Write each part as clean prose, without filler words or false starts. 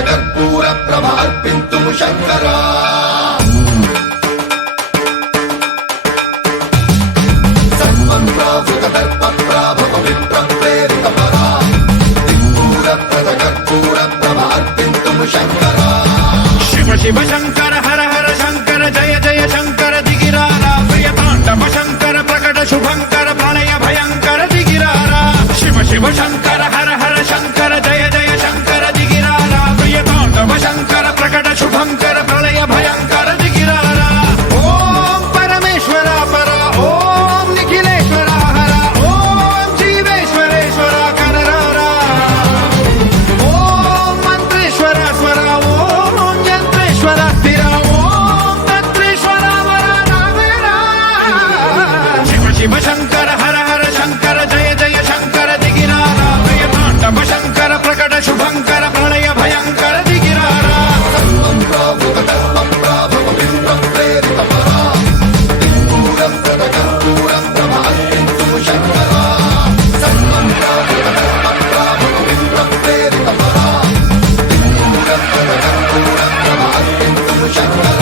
కర్పూర ప్రభ అర్పింతుము శంకరా సర్వం ప్రావృత దర్ప ప్రాభవ విప్ర ప్రేరిత పరా దిక్పూర ప్రద కర్పూర ప్రభ అర్పింతుము శంకరా శివ శివ శంకర హర హర శంకర జయ జయ శంకర దిగిరారా ప్రియ తాండవ శంకర ప్రకట శుభంకర ప్రళయ భయంకర దిగిరారా శివ శివ శంకర హర హర శంకర జయ జయ శంకర దిగిరారా ప్రియ తాండవ శంకర ప్రకట శుభంకర ప్రళయ భయంకర దిగిరారా ఓం పరమేశ్వర పర ఓం నిఖిలేశ్వర హర ఓం జీవేశ్వరేశ్వర కరరారా ఓం మంత్రేశ్వర స్వర ఓం యంత్రేశ్వర స్థిర ఓం తంత్రేశ్వర వర నావేరా శివ శివ శంకర హర హర శంకర జయ జయ శంకర దిగిరారా ప్రియ తాండవ శంకర ప్రకట శుభంకర ప్రళయ భయంకర దిగిరారా సర్వం ప్రావృత దర్ప ప్రాభవ విప్ర ప్రేరిత పరా దిక్పూర ప్రద కర్పూర ప్రభ అర్పింతుము శంకరా సర్వం ప్రావృత దర్ప ప్రాభవ విప్ర ప్రేరిత పరా దిక్పూర ప్రద కర్పూర ప్రభ అర్పింతుము శంకరా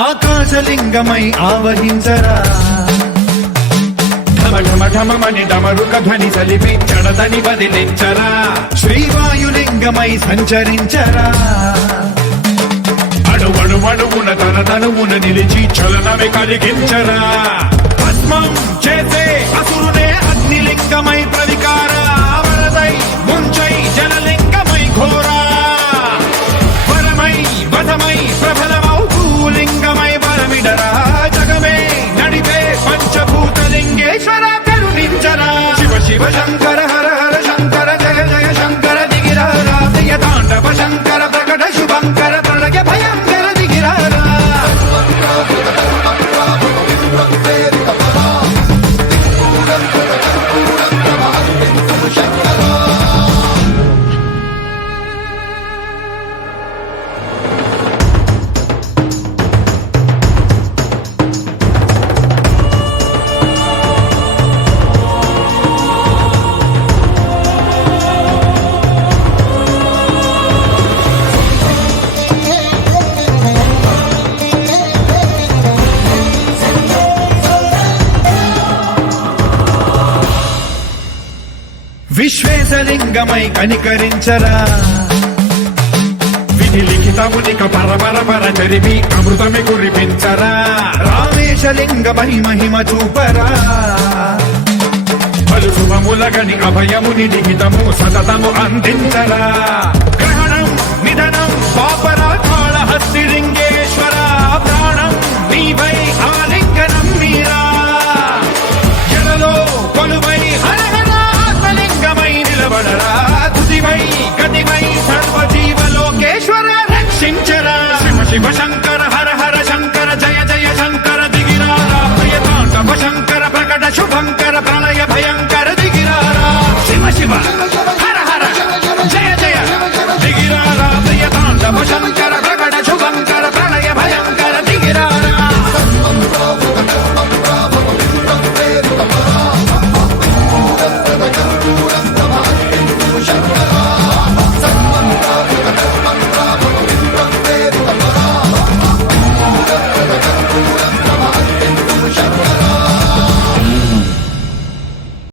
ఆకాశలింగమై ఆవహించరా ఢమ ఢమ ఢమమని డమరుక ధ్వని సలిపి చడదని వదిలించరా శ్రీవాయులింగమై సంచరించరా అణువణువున తన తనువున నిలిచి చలనమే కలిగించరా భస్మం చేసే అసురునే అగ్నిలింగమై ప్రవికార వరదై ముంచై జలలింగమై ఘోరా వరమై వధమై ప్రబలమౌ భూలింగమై వరమిడరా జగమే నడిపే పంచభూతలింగేశ్వర కరుణించరా శివ శివ శంకర హర హర శంకర జయ జయ శంకర దిగిరారా ప్రియ తాండవ శంకర ప్రకట శుభంకర ప్రళయ భయంకర దిగిరారా సర్వం ప్రావృత దర్ప ప్రాభవ విప్ర ప్రేరిత పరా దిక్పూర ప్రద కర్పూర ప్రభ అర్పింతుము శంకరా విశ్వేశలింగమై కనికరించరా విధి లిఖితమునిక పరపర పర చరిపి అమృతమి కురిపించరా రామేశలింగమై మహిమ చూపరా పలు శుభములగని అభయముని లిఖితము సతతము అందించరా గ్రహణం నిధనం పాపరా కాళహస్తి లింగేశ్వర ప్రాణం నీవై ఆలింగనం మీరా జలలో కొలువై హరహర ఆత్మలింగమై నిలబడరా తుదివై గతివై సర్వజీవలోకేశ్వర రక్షించరా శివ శివ శంకర